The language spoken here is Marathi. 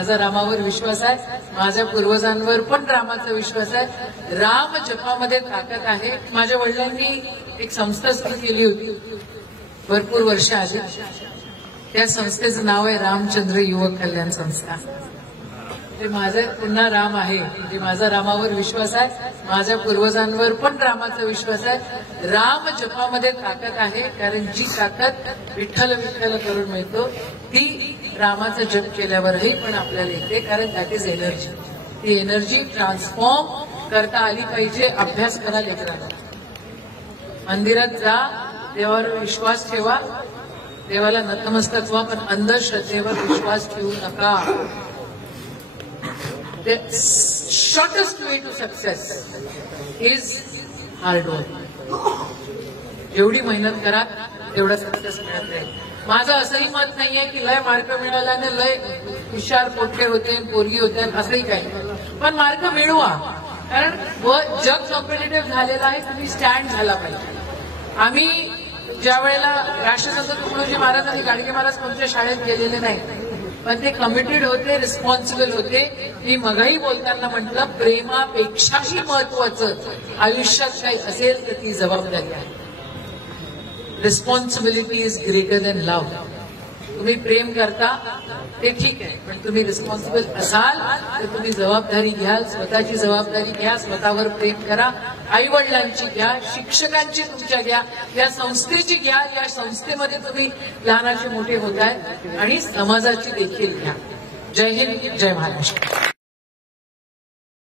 माझा रामावर विश्वास आहे, माझ्या पूर्वजांवर पण रामाचा विश्वास आहे. राम जपामध्ये ताकद आहे. माझ्या वडिलांनी एक संस्था सुरू केली होती भरपूर वर्ष आधी. त्या संस्थेचं नाव आहे रामचंद्र युवक कल्याण संस्था. ते माझं पुन्हा राम आहे, म्हणजे माझा रामावर विश्वास आहे, माझ्या पूर्वजांवर पण रामाचा विश्वास आहे. राम जपामध्ये ताकद आहे, कारण जी ताकद विठ्ठल विठ्ठल करून मिळतो ती रामाचा जप केल्यावरही पण आपल्याला येते, कारण दॅट इज एनर्जी. ती एनर्जी ट्रान्सफॉर्म करता आली पाहिजे. अभ्यास करा लेकरांना, मंदिरात जा, देवावर विश्वास ठेवा, देवाला नतमस्तक व्हा, पण अंधश्रद्धेवर विश्वास ठेवू नका. The shortest way to success is hard work. जेवढी मेहनत करा तेवढा सक्सेस मिळत नाही. माझं असंही मत नाहीये की लय मार्क मिळाल्याने लय हुशार पोट्टे होते, पोरगी होते, असंही काही. पण मार्क मिळवा, कारण जग कॉम्पिटेटिव्ह झालेलं आहे. तुम्ही स्टँड झाला पाहिजे. आम्ही ज्या वेळेला राष्ट्रसंत तुकडोजी महाराज आणि गाडगे महाराज कोणत्या शाळेत गेलेले नाही, पण ते कमिटेड होते, रिस्पॉन्सिबल होते. मी मगाही बोलताना म्हटलं, प्रेमापेक्षाही महत्वाचं आयुष्यात काही असेल तर ती जबाबदारी आहे. Responsibility is greater than love. तुम्ही प्रेम करता ते ठीक आहे, पण तुम्ही रिस्पॉन्सिबल असाल तर तुम्ही जबाबदारी घ्याल. स्वतःची जबाबदारी घ्या, स्वतःवर प्रेम करा. आई वडिलांची घ्या, शिक्षकांची तुमच्या घ्या, या संस्थेची घ्या, या संस्थेमध्ये तुम्ही लहानाचे मोठे होत आहे, आणि समाजाची देखील घ्या. जय हिंद, जय महाराष्ट्र.